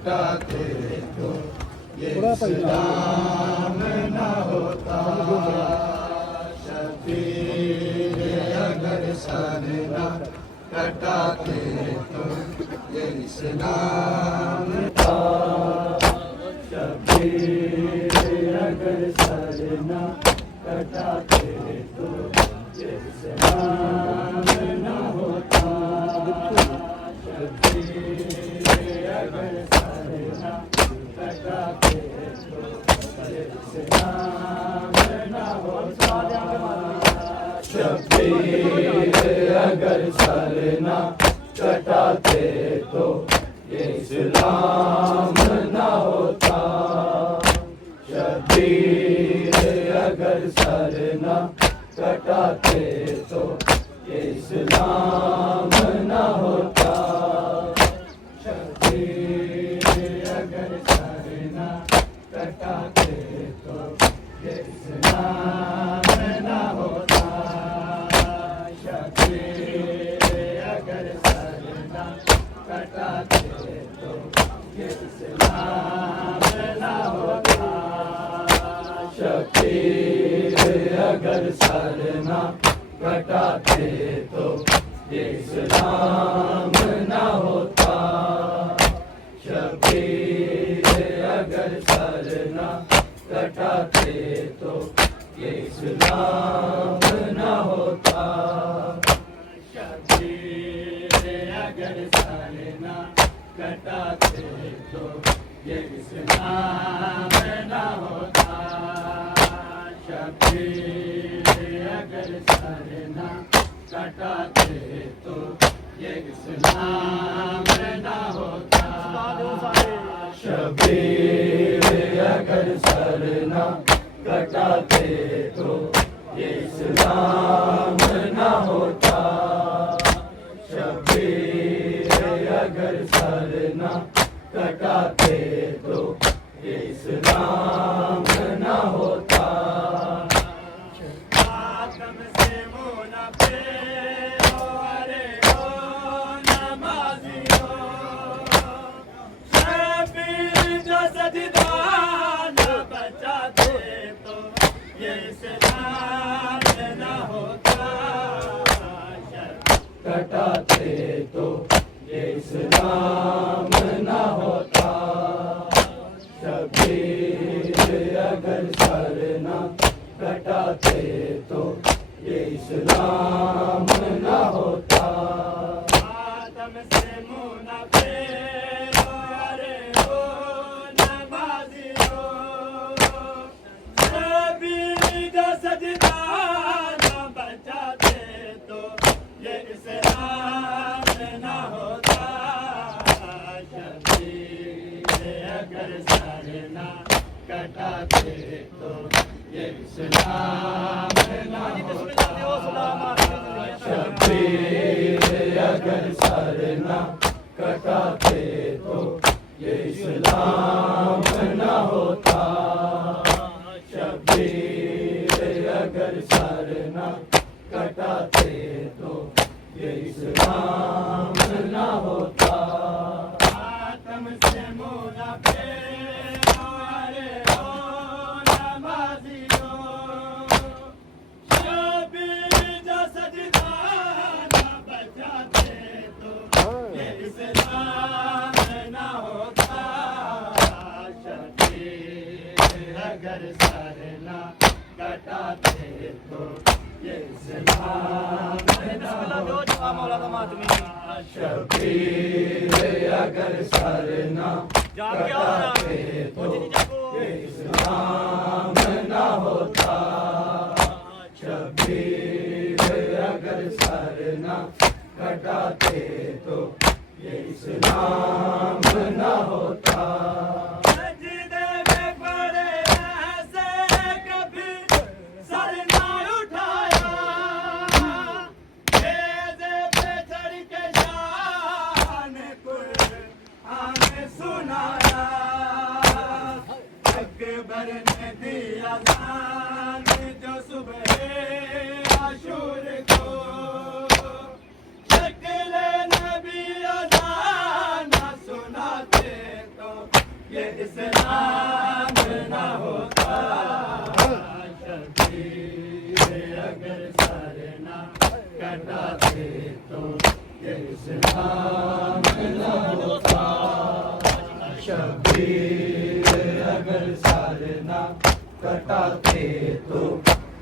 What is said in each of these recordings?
कटाते तो ये इस्लाम न होता। शबीर अगर सर न कटाते तो ये इस्लाम था। शबीर अगर सर न कटाते तो ये इस्लाम न होता। शबीर अगर सर न कटाते तो ये इस्लाम न होता। शबीर अगर सर न कटाते तो ये इस्लाम न होता। शबीर अगर सर न कटाते तो ये इस्लाम न होता। शबीर अगर सर न कटाते तो ये इस्लाम न होता। शबीर अगर सर न कटाते तो ये इस्लाम न होता। शबीर अगर सर न कटाते तो ये इस्लाम न होता। शबीर अगर सर न कटाते तो ये इस्लाम न होता। शबीर अगर सर न कटाते तो ये इस्लाम न होता। शबीर अगर सर न कटाते तो ये इस्लाम न होता। शबीर अगर सर न कटाते तो ये इस्लाम न होता। शबीर अगर सर न कटाते तो ये इस्लाम न होता। आदम से मुँह न फेरो, अरे ओ नमाज़ियो। शबीर जो सजदा न बचाते तो ये इस्लाम न होता। कटाते तो ये इस्लाम न होता। शबीर अगर सर न कटाते तो ये इस्लाम न होता। आदम से मुँह न फेरो, अरे ओ नमाज़ियो। शबीर जो सजदा न बचाते तो ये इस्लाम न होता। शबीर अगर सर न कटाते तो ये इस्लाम न होता। शबीर अगर सर न कटाते तो ये इस्लाम न होता। शबीर अगर सर न कटाते तो ये इस्लाम न होता। आदम से मुँह न फेरो, अरे ओ नमाज़ियो। शबीर जो सजदा न बचाते तो ये इस्लाम न होता। शबीर अगर सर न कटाते तो ये इस्लाम न होता। शबीर अगर सर न कटाते तो ये इस्लाम न होता। शबीर अगर सर न कटाते तो ये इस्लाम न होता। सजदे में पड़े ऐसे कभी सर न उठाया। नेज़े पे चढ़ के शान कुरान सुनाया। अकबर ने दिया जान जो सुबह आशूर को। शक्ल नबी अज़ान सुनाते तो तो ये इस्लाम न होता। शबीर अगर सर न कटाते तो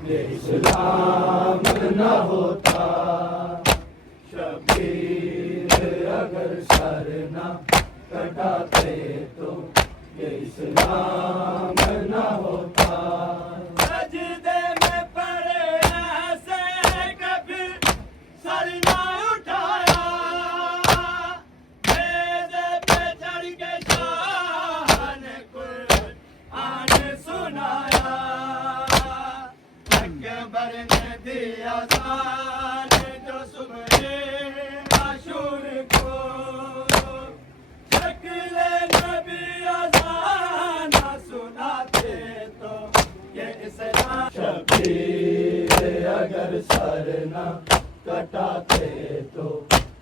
ये इस्लाम न होता। शबीर अगर सर न कटाते तो ये इस्लाम न होता। सजदे में पड़े ऐसे कभी सर न उठाया, मेरे पे चढ़ के शान कुरान सुनाया। अकबर ने दिया जान जो सुबह आशूर को, शक्ल नबी अज़ान सुनाते तो ये इस्लाम। शबीर अगर सर न कटाते तो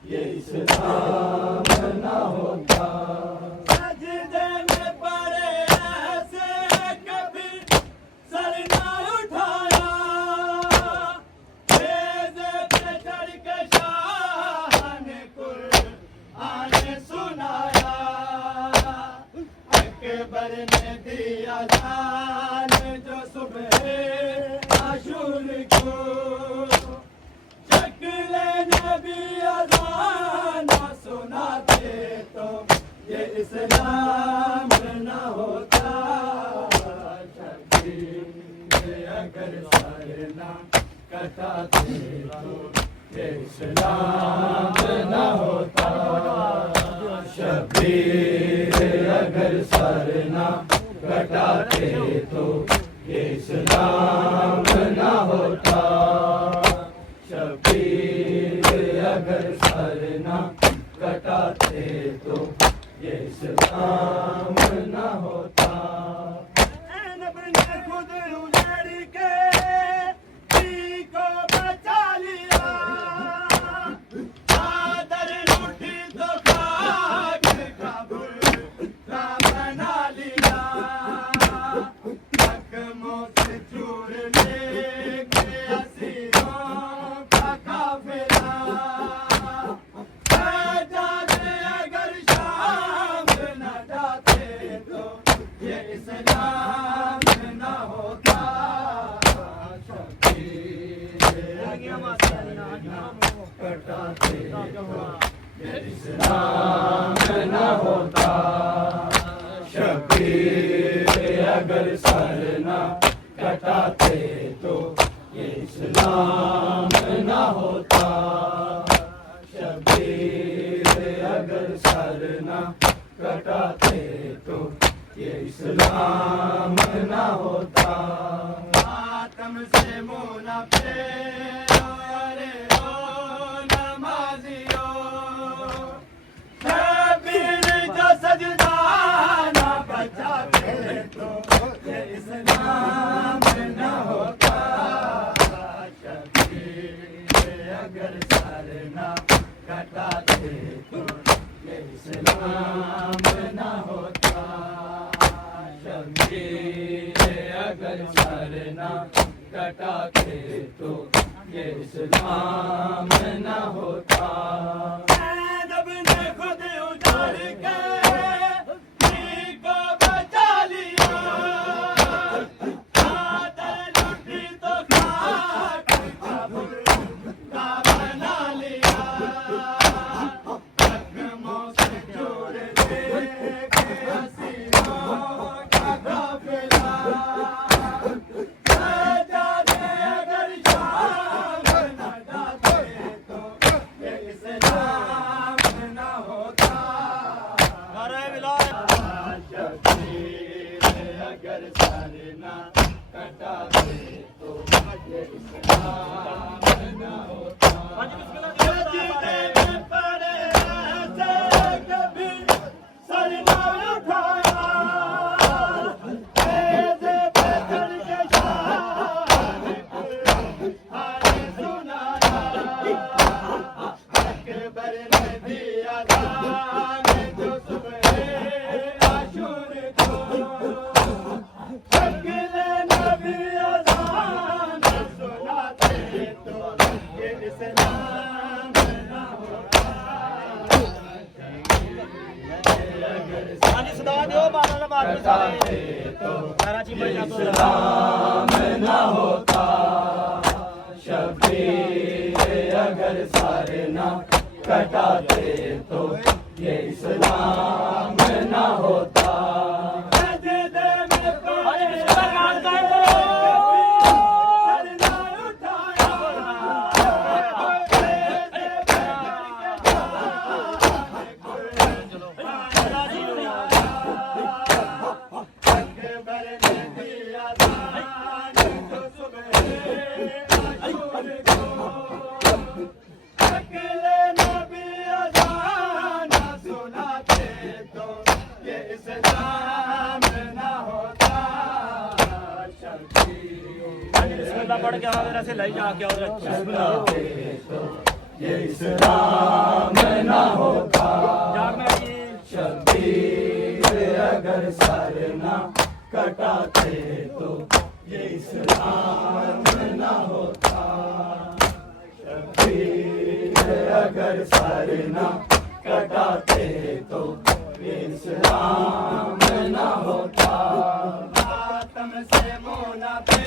ये इस्लाम न होता। सजदे में पड़े ऐसे कभी सर न उठाया, मेज़े पे चढ़ के शान कुरान सुनाया। अकबर ने दिया जान जो सुबह आशूर को, शक्ल नबी अज़ान सुनाते तो ये इस्लाम न होता। शबीर अगर सर न कटाते तो ये इस्लाम न होता। शबीर अगर सर न कटाते तो ये इस्लाम न होता। शबीर अगर सर न कटाते तो ये इस्लाम न होता। ज़ैनब ने खुद उजड़ के पी को बचा लिया, चादर रूठी तो खाक का बुर्का बना लिया। जख्मों से चूर लेके असीरों का काफिला, सजादे अगर शाम न जाते तो ये इस्लाम न होता। शबीर अगर सर न कटाते तो ये इस्लाम न होता। शबीर अगर सर न कटाते तो ये इस्लाम न होता। शबीर अगर सर न कटाते तो ये इस्लाम न होता। मातम से मुँह न फेरो अरे ओ नमाजियो, शबीर जो सजदा न बचाते तो ये इस्लाम न होता। शबीर अगर सर न कटाते तो ये इस्लाम न होता। शबीर अगर सर न कटाते तो ये इस्लाम न होता। ज़ैनब ने खुद उजाड़ के पी को बचा लिया, चादर लुटी तो खाक का बुर्का बना लिया। जख्मों से चूर लेके असीरों का काफिला, सजादे अगर शाम न जाते तो इस्लाम न होता शबीर अगर सारे ना कटाते तो ये इस्लाम न होता। पढ़ के मेरा से लाई जाके और ये इस्लाम न होता शबीर अगर सारे ना कटाते तो ये इस्लाम न होता। शबीर अगर सारे ना कटाते तो ये इस्लाम न होता। मातम से मोना पे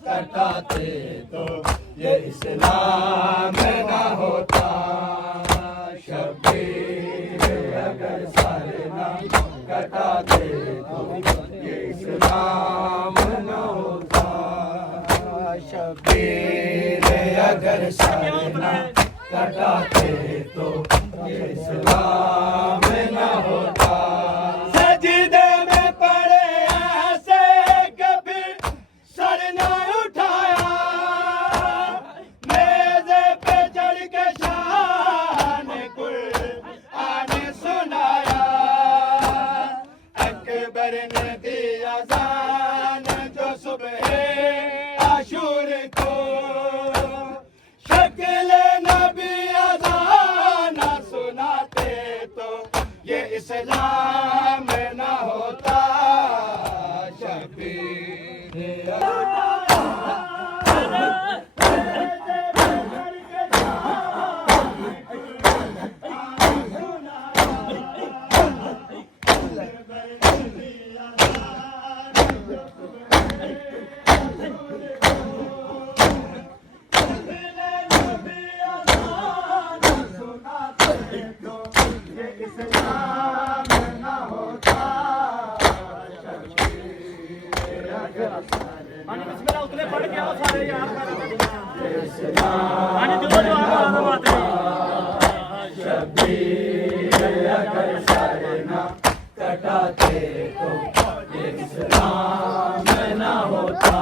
कटाते तो ये इस्लाम न होता। शबीर अगर सारे ना कटाते तो ये इस्लाम न होता। शबीर अगर सारे ना कटाते तो ये इस्लाम न होता। सजदे में पड़े ऐसे कभी सर न उठाया, मेज़े पे चढ़ के शान कुरान सुनाया। अकबर ने दिया जान जो सुबह आशूर को, शक्ल नबी अज़ान सुनाते तो ये इस्लाम न होता। शबीर उतने पड़ गया सारे यार शबीर अगर सारे ना कटाते तो ये इस्लाम न होता।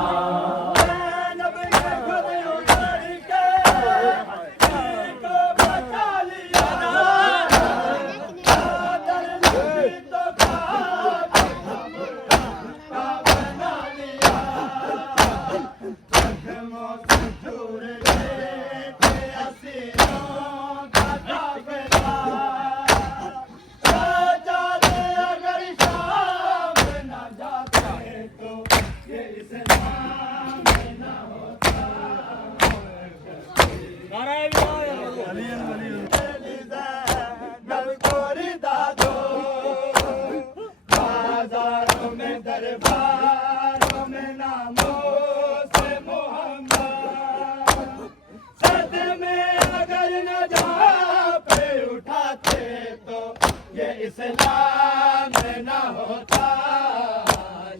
इस्लाम न होता,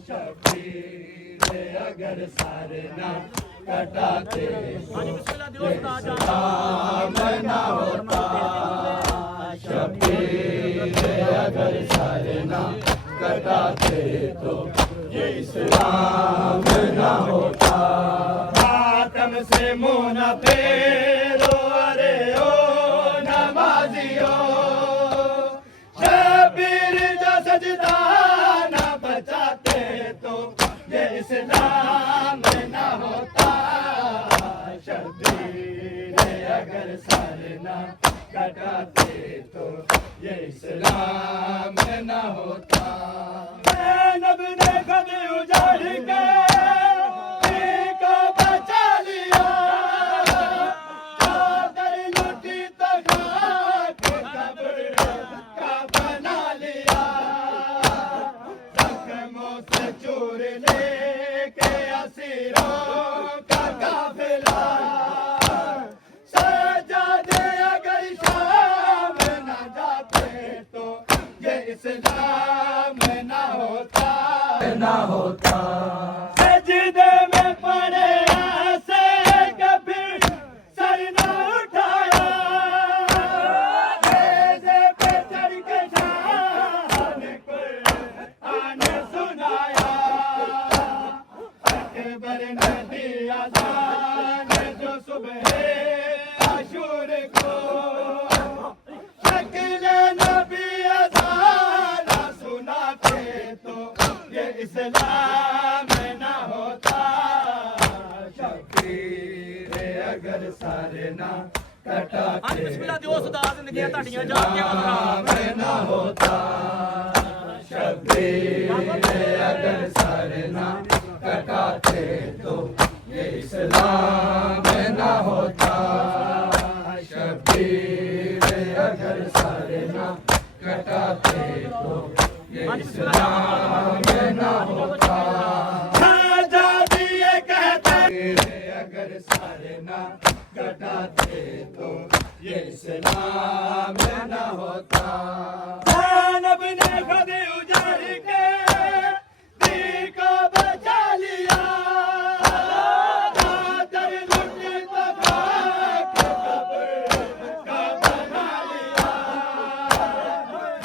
शबीर अगर सारे न कटाते तो ये इस्लाम न होता, शबीर अगर सारे न कटाते तो ये इस्लाम न होता। मातम से मुंह न फेरो अरे ओ नमाजियो, शबीर जो सजदा न बचाते तो ये इस्लाम न होता, शबीर अगर सर न कटाते तो ये इस्लाम न होता। ज़ैनब ने खुद उजाड़ के को बचा लिया, चादर लुटी तो खाक कब्र का बना लिया, जख्मों से चूर लेके असीरों का काफिला, सजादे अगर शाम न जाते तो ये इस्लाम न होता, न होता। सजदे में पड़े ऐसे कभी सर न उठाया, नेज़े पे चढ़ के शान कुरान सुनाया, अकबर ने दिया जान जो सुबह आशूर को, शक्ल नबी अज़ान सुनाते तो ये इस्लाम न होता, शबीर अगर सारे न कटाते तो ये इस्लाम न होता, शबीर अगर सारे न कटाते तो ये इस्लाम न होता, शबीर अगर सारे न कटाते तो ये इस्लाम न होता। आजादी ये कहते अगर सारे न कटाते तो ये इस्लाम न होता। ज़ैनब ने खुद उजाड़ के दिल को बचा लिया, चादर लुटी तो खाक कब्र का बना लिया,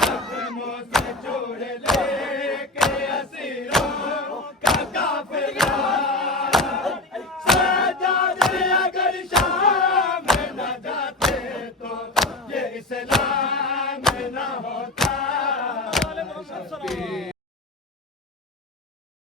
जख्मों से चूर लेके असीरों का काफिला, सजादे अगर शाम न जाते तो ये इस्लाम न होता।